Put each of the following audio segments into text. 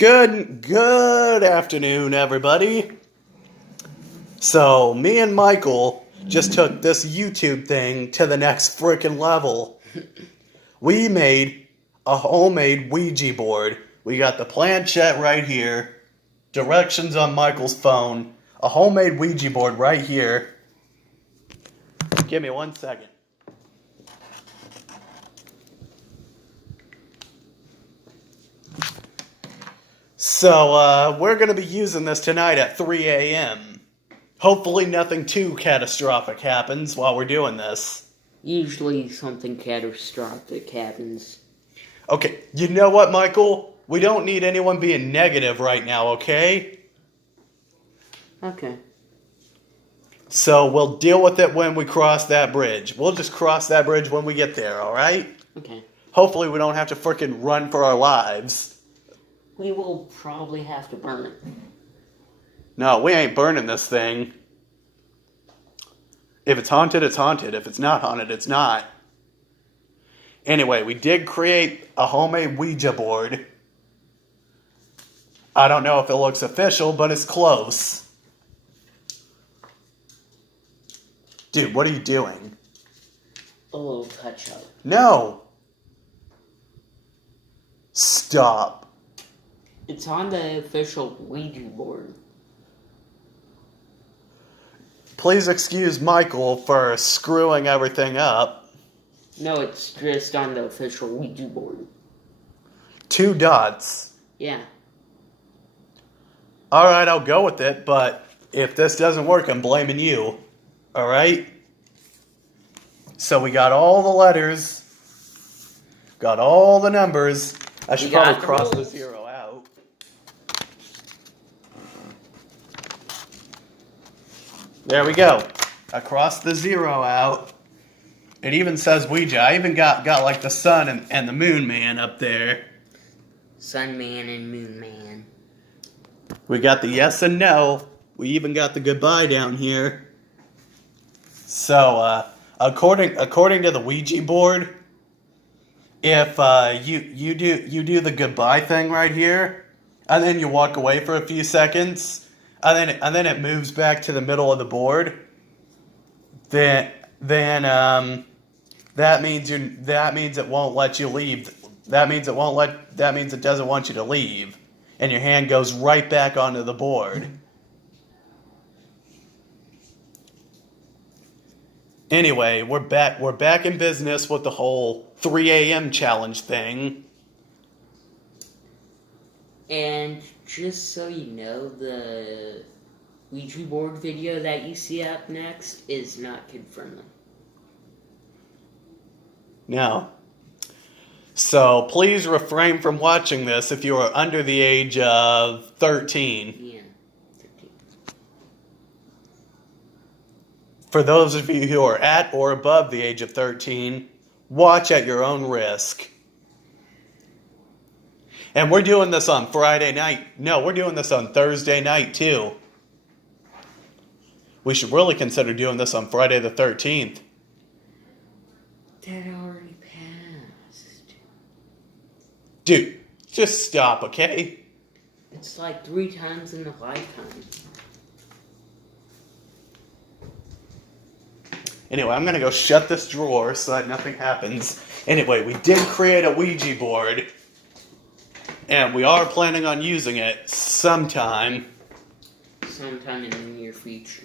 Good afternoon, everybody. So, me and Michael just took this YouTube thing to the next freaking level. We made a homemade Ouija board. We got the planchette right here, directions on Michael's phone, a homemade Ouija board right here. Give me 1 second. So, we're going to be using this tonight at 3 a.m. Hopefully nothing too catastrophic happens while we're doing this. Usually something catastrophic happens. Okay, you know what, Michael? We don't need anyone being negative right now, okay? Okay. So, we'll deal with it when we cross that bridge. We'll just cross that bridge when we get there, alright? Okay. Hopefully we don't have to frickin' run for our lives. We will probably have to burn it. No, we ain't burning this thing. If it's haunted, it's haunted. If it's not haunted, it's not. Anyway, we did create a homemade Ouija board. I don't know if it looks official, but it's close. Dude, what are you doing? A little touch-up. No! Stop. It's on the official Ouija board. Please excuse Michael for screwing everything up. No, it's just on the official Ouija board. 2 dots. Yeah. Alright, I'll go with it, but if this doesn't work, I'm blaming you. Alright? So we got all the letters. Got all the numbers. I should probably cross the 0 out. There we go. I crossed the 0 out. It even says Ouija. I even got like the sun and the moon man up there. Sun man and moon man. We got the yes and no. We even got the goodbye down here. So, according to the Ouija board, if you do the goodbye thing right here, and then you walk away for a few seconds, and then it moves back to the middle of the board, then that means it won't let you leave. That means it doesn't want you to leave, and your hand goes right back onto the board. Anyway, we're back in business with the whole 3 a.m. challenge thing. And just so you know, the Ouija board video that you see up next is not kid-friendly. No. So please refrain from watching this if you are under the age of 13. Yeah, 13. For those of you who are at or above the age of 13, watch at your own risk. And we're doing this on Friday night. No, we're doing this on Thursday night, too. We should really consider doing this on Friday the 13th. That already passed. Dude, just stop, okay? It's like 3 times in a lifetime. Anyway, I'm going to go shut this drawer so that nothing happens. Anyway, we did create a Ouija board. And we are planning on using it sometime. Sometime in the near future.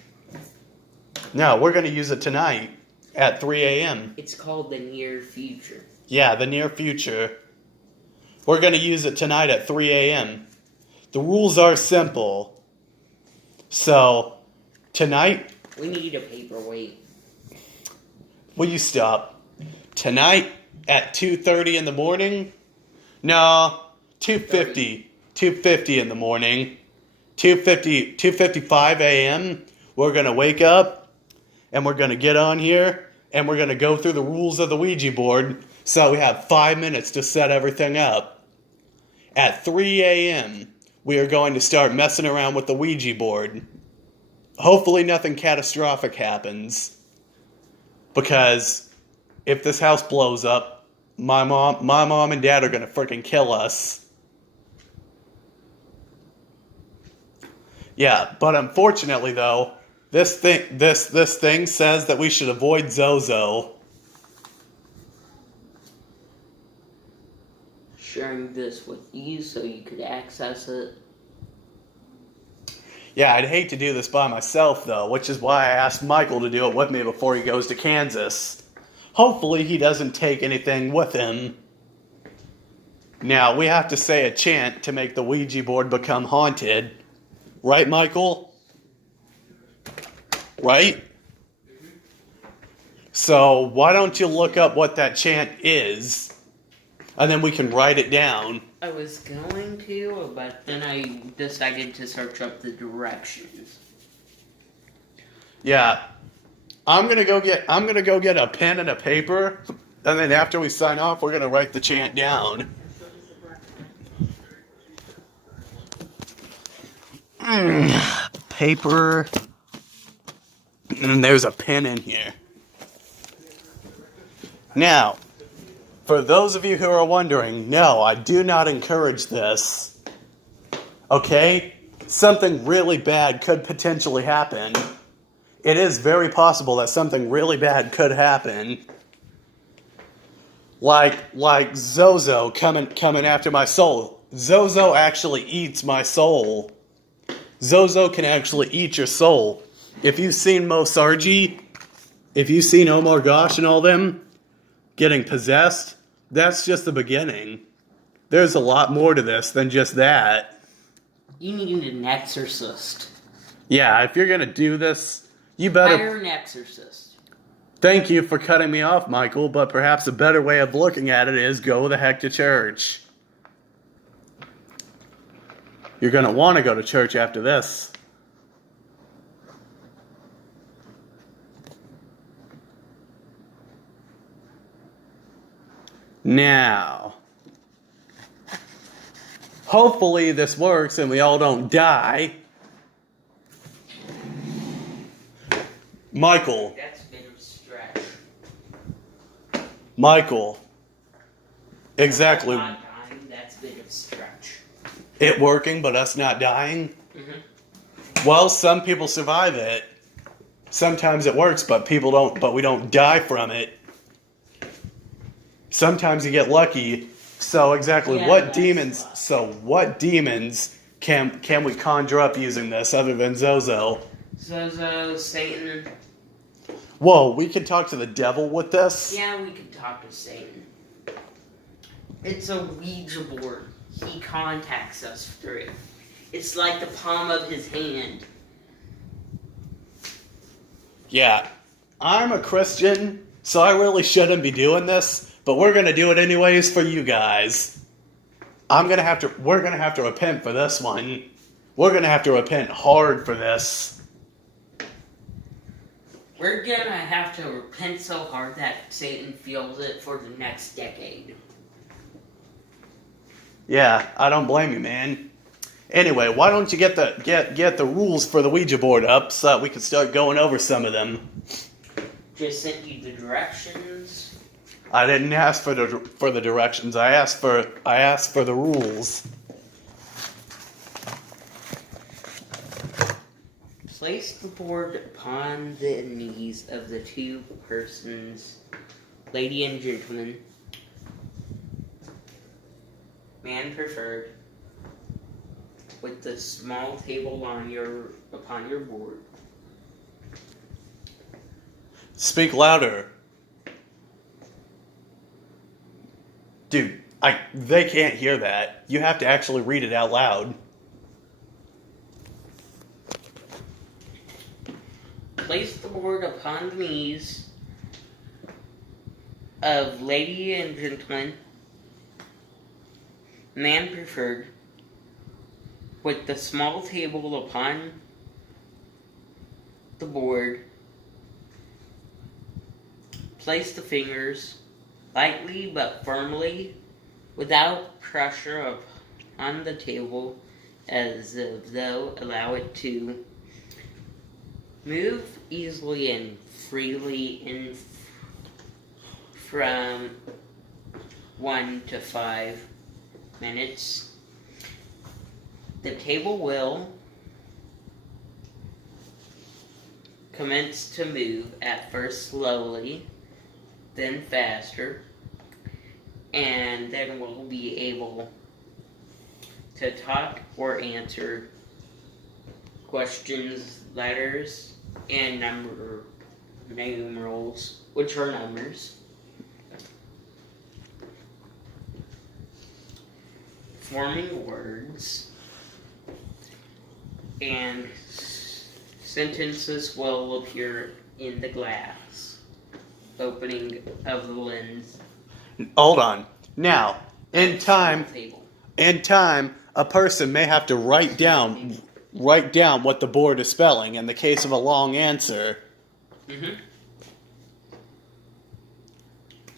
No, we're going to use it tonight at 3 a.m. It's called the near future. Yeah, the near future. We're going to use it tonight at 3 a.m. The rules are simple. So, tonight... We need a paperweight. Will you stop? Tonight at 2:30 in the morning? No, 2:50. 2:50 in the morning. 2:55 a.m. We're going to wake up and we're going to get on here and we're going to go through the rules of the Ouija board so we have 5 minutes to set everything up. At 3 a.m., we are going to start messing around with the Ouija board. Hopefully nothing catastrophic happens. Because if this house blows up, my mom and dad are going to freaking kill us. Yeah, but unfortunately though, this thing says that we should avoid Zozo. Sharing this with you so you could access it. Yeah, I'd hate to do this by myself though, which is why I asked Michael to do it with me before he goes to Kansas. Hopefully he doesn't take anything with him. Now, we have to say a chant to make the Ouija board become haunted. Right, Michael? Right? So, why don't you look up what that chant is, and then we can write it down. I was going to, but then I decided to search up the directions. Yeah. I'm gonna go get a pen and a paper, and then after we sign off, we're gonna write the chant down. Paper. And there's a pen in here. Now, for those of you who are wondering, no, I do not encourage this. Okay? Something really bad could potentially happen. It is very possible that something really bad could happen. Like Zozo coming after my soul. Zozo actually eats my soul. Zozo can actually eat your soul. If you've seen Mo Sargi, if you've seen Omar Gosh and all them getting possessed, that's just the beginning. There's a lot more to this than just that. You need an exorcist. Yeah, if you're gonna do this, you better... Hire an exorcist. Thank you for cutting me off, Michael, but perhaps a better way of looking at it is go the heck to church. You're gonna want to go to church after this. Now, hopefully this works and we all don't die. Michael. That's a bit of a stretch. Michael. Exactly. Not dying, that's a bit of a stretch. It working, but us not dying? Mm-hmm. Well, some people survive it. Sometimes it works, but people don't. But we don't die from it. Sometimes you get lucky. So exactly, Yeah, what that's demons? luck. So what demons can we conjure up using this other than Zozo? Zozo, Satan. Whoa, we can talk to the devil with this? Yeah, we could talk to Satan. It's a Ouija board. He contacts us through it. It's like the palm of his hand. Yeah, I'm a Christian, so I really shouldn't be doing this, but we're gonna do it anyways for you guys. We're gonna have to repent for this one. We're gonna have to repent hard for this. We're gonna have to repent so hard that Satan feels it for the next decade. Yeah, I don't blame you, man. Anyway, why don't you get the rules for the Ouija board up so that we can start going over some of them? Just sent you the directions. I didn't ask for the directions. I asked for the rules. Place the board upon the knees of the two persons, lady and gentleman, man preferred, with the small table upon your board. Speak louder. Dude, they can't hear that. You have to actually read it out loud. Place the board upon the knees of lady and gentleman, man preferred, with the small table upon the board. Place the fingers lightly but firmly, without pressure upon the table, as though allow it to move easily and freely in from 1 to 5 minutes. The table will commence to move, at first slowly, then faster, and then we'll be able to talk or answer questions, letters, and numerals, which are numbers. Forming words, and sentences will appear in the glass opening of the lens. Hold on. Now, in time, Table. a person may have to write down what the board is spelling in the case of a long answer. Mm-hmm.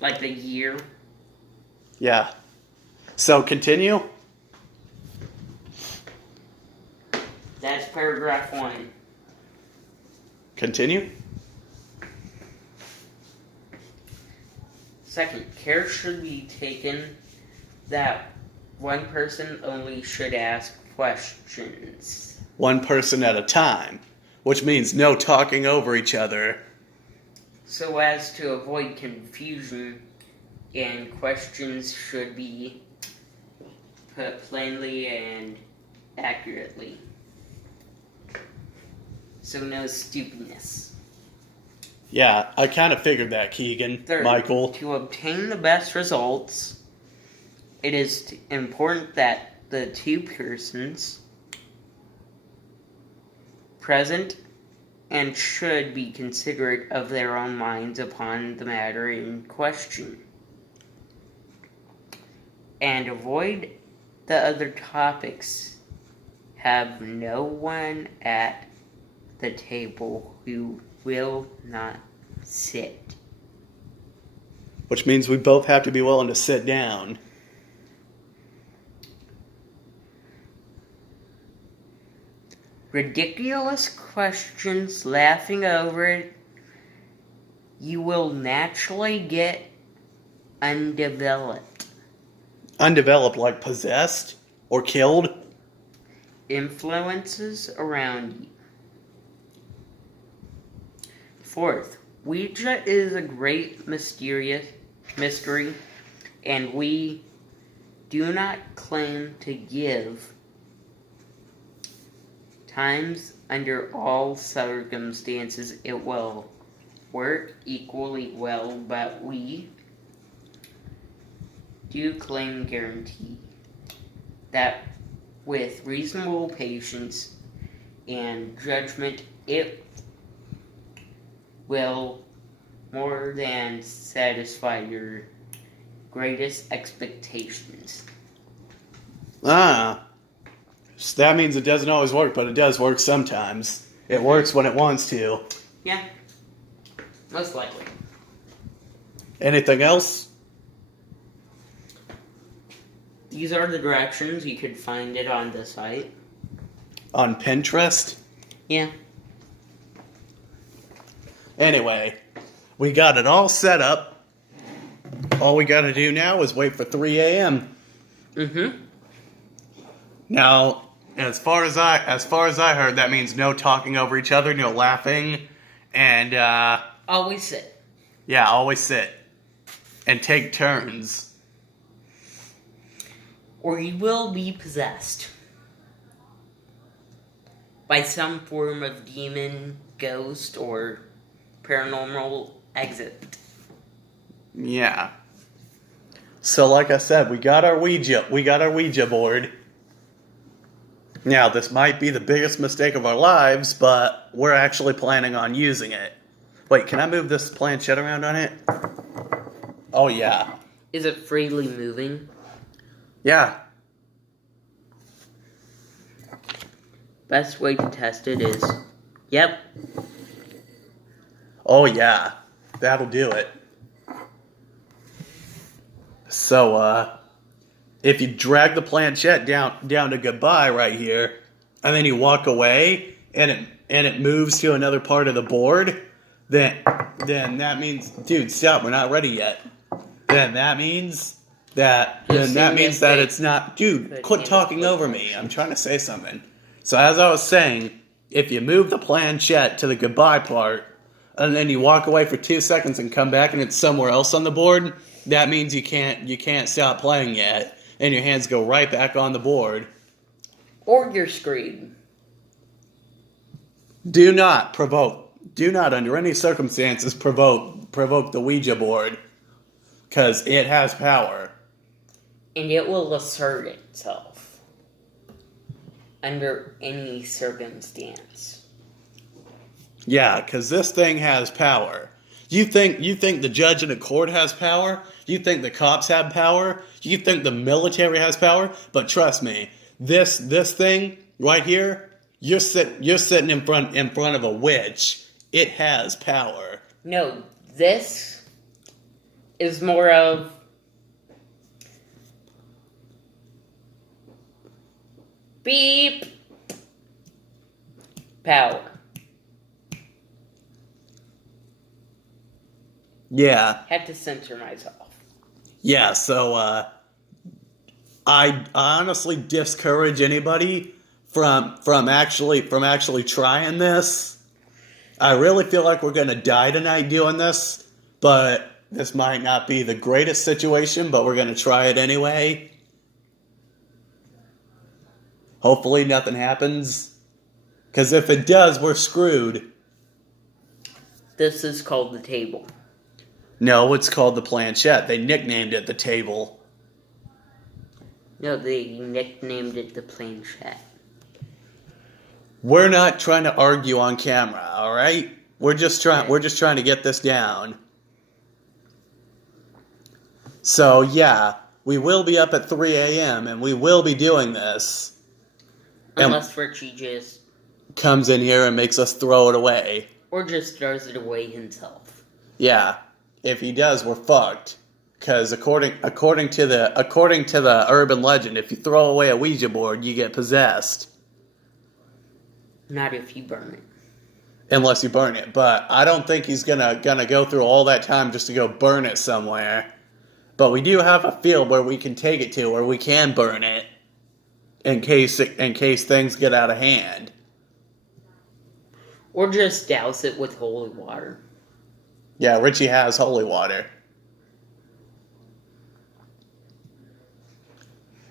Like the year. Yeah. So continue. That's paragraph 1. Continue. Second, care should be taken that one person only should ask questions. One person at a time, which means no talking over each other. So as to avoid confusion, and questions should be put plainly and accurately. So no stupidness. Yeah, I kind of figured that, Keegan. Third, Michael. to obtain the best results, it is important that the two persons present and should be considerate of their own minds upon the matter in question, and avoid the other topics. Have no one at the table who will not sit. Which means we both have to be willing to sit down. Ridiculous questions, laughing over it, you will naturally get undeveloped. Undeveloped, like possessed or killed? Influences around you. Fourth, Ouija is a great mystery, and we do not claim to give times under all circumstances it will work equally well, but we do claim guarantee that with reasonable patience and judgment it will more than satisfy your greatest expectations. Ah. So that means it doesn't always work, but it does work sometimes. It works when it wants to. Yeah. Most likely. Anything else? These are the directions. You could find it on the site. On Pinterest? Yeah. Anyway, we got it all set up. All we got to do now is wait for 3 a.m. Mm-hmm. Now, as far as I heard, that means no talking over each other, no laughing, and Always sit. yeah, always sit and take turns. Or you will be possessed by some form of demon, ghost, or paranormal exit. Yeah. So, like I said, we got our Ouija board. Now, this might be the biggest mistake of our lives, but we're actually planning on using it. Wait, can I move this planchette around on it? Oh, yeah. Is it freely moving? Yeah. Best way to test it is, yep. Oh, yeah. That'll do it. So, if you drag the planchette down to goodbye right here, and then you walk away, and it moves to another part of the board, then that means, dude, stop, we're not ready yet. Then that means that it's not, dude, quit talking over me. I'm trying to say something. So as I was saying, if you move the planchette to the goodbye part, and then you walk away for 2 seconds and come back and it's somewhere else on the board, that means you can't stop playing yet, and your hands go right back on the board. Or you're screwed. Do not under any circumstances provoke the Ouija board, because it has power. And it will assert itself under any circumstance. Yeah, because this thing has power. You think the judge in a court has power? You think the cops have power? You think the military has power? But trust me, this thing right here, you're sitting in front of a witch. It has power. No, this is more of beep power. Yeah. Had to censor myself. Yeah, so I honestly discourage anybody from actually trying this. I really feel like we're gonna die tonight doing this, but this might not be the greatest situation, but we're gonna try it anyway. Hopefully nothing happens, because if it does, we're screwed. This is called the table. No, it's called the planchette. They nicknamed it the table. No, they nicknamed it the planchette. We're not trying to argue on camera, all right? We're just trying to get this down. So, yeah, we will be up at 3 a.m. and we will be doing this. Unless Richie just comes in here and makes us throw it away. Or just throws it away himself. Yeah. If he does, we're fucked. Because according to the urban legend, if you throw away a Ouija board, you get possessed. Not if you burn it. Unless you burn it. But I don't think he's gonna go through all that time just to go burn it somewhere. But we do have a field where we can take it to, where we can burn it in case things get out of hand. Or just douse it with holy water. Yeah, Richie has holy water.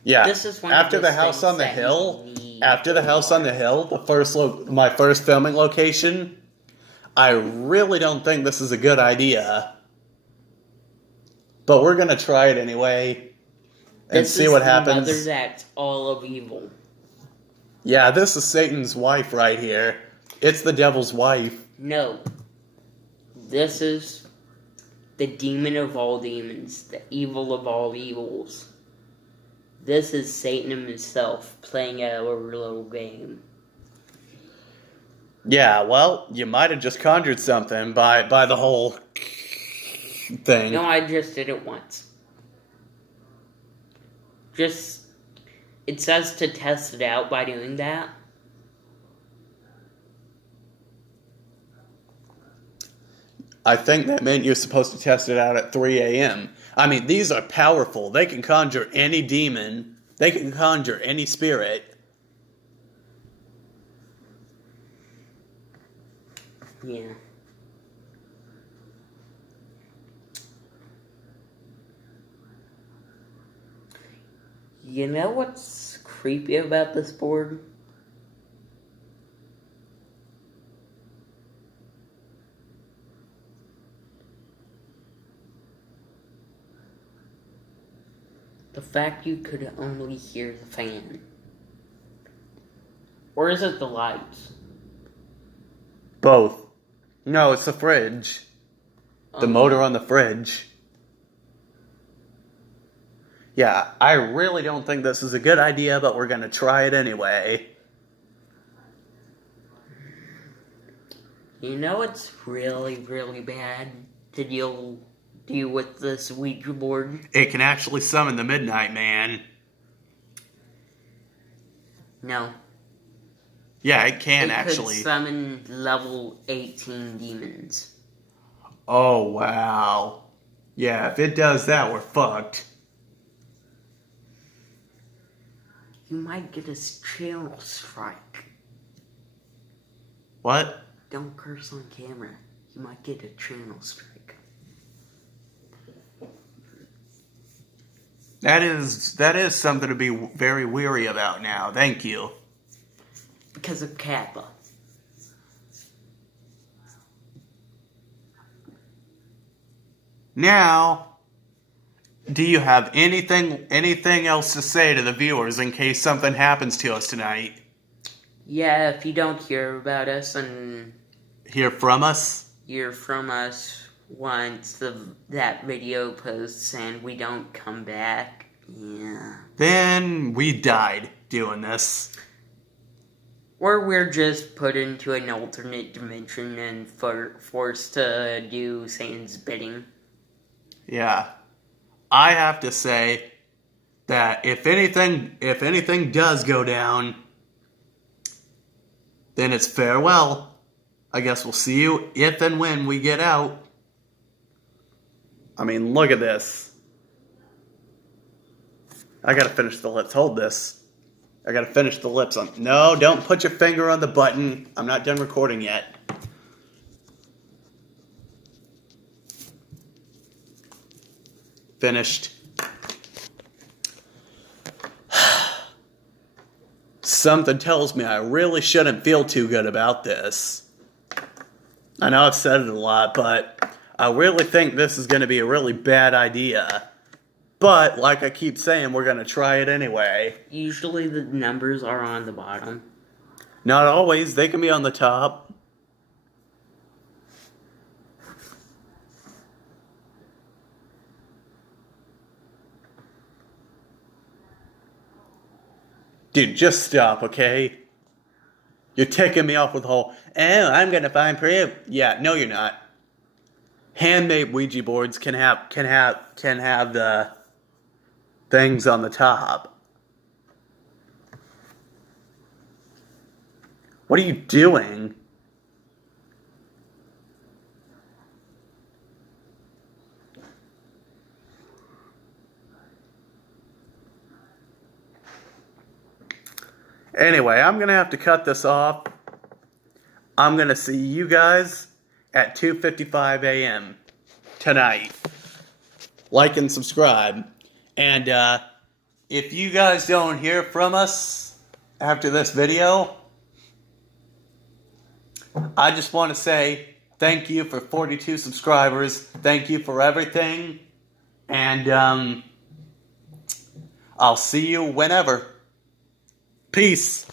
Yeah, this is one after of the those house on the things that hill, you need. after the house on the hill, my first filming location, I really don't think this is a good idea. But we're gonna try it anyway and see what happens. This is the mother that's all of evil. Yeah, this is Satan's wife right here. It's the devil's wife. No. This is the demon of all demons, the evil of all evils. This is Satan himself playing our little game. Yeah, well, you might have just conjured something by the whole thing. No, I just did it once. It says to test it out by doing that. I think that meant you're supposed to test it out at 3 a.m. I mean, these are powerful. They can conjure any demon. They can conjure any spirit. Yeah. You know what's creepy about this board? The fact you could only hear the fan. Or is it the lights? Both. No, it's the fridge. The motor on the fridge. Yeah, I really don't think this is a good idea, but we're going to try it anyway. You know it's really, really bad to deal with this Ouija board? It can actually summon the Midnight Man. No. Yeah, it can actually. It could summon level 18 demons. Oh, wow. Yeah, if it does that, we're fucked. You might get a channel strike. What? Don't curse on camera. You might get a channel strike. That is something to be very weary about now. Thank you. Because of Kappa. Now, do you have anything else to say to the viewers in case something happens to us tonight? Yeah, if you don't hear about us and Hear from us? hear from us once that video posts and we don't come back, yeah. Then we died doing this. Or we're just put into an alternate dimension and forced to do Satan's bidding. Yeah. I have to say that if anything does go down, then it's farewell. I guess we'll see you if and when we get out. I mean, look at this. I gotta finish the lips. Hold this. I gotta finish the lips on. No, don't put your finger on the button. I'm not done recording yet. Finished. Something tells me I really shouldn't feel too good about this. I know I've said it a lot, but I really think this is going to be a really bad idea. But, like I keep saying, we're going to try it anyway. Usually the numbers are on the bottom. Not always. They can be on the top. Dude, just stop, okay? You're ticking me off with the whole, oh, I'm gonna find proof. Yeah, no, you're not. Handmade Ouija boards can have the things on the top. What are you doing? Anyway, I'm going to have to cut this off. I'm going to see you guys at 2:55 a.m. tonight. Like and subscribe. And if you guys don't hear from us after this video, I just want to say thank you for 42 subscribers. Thank you for everything. And I'll see you whenever. Peace.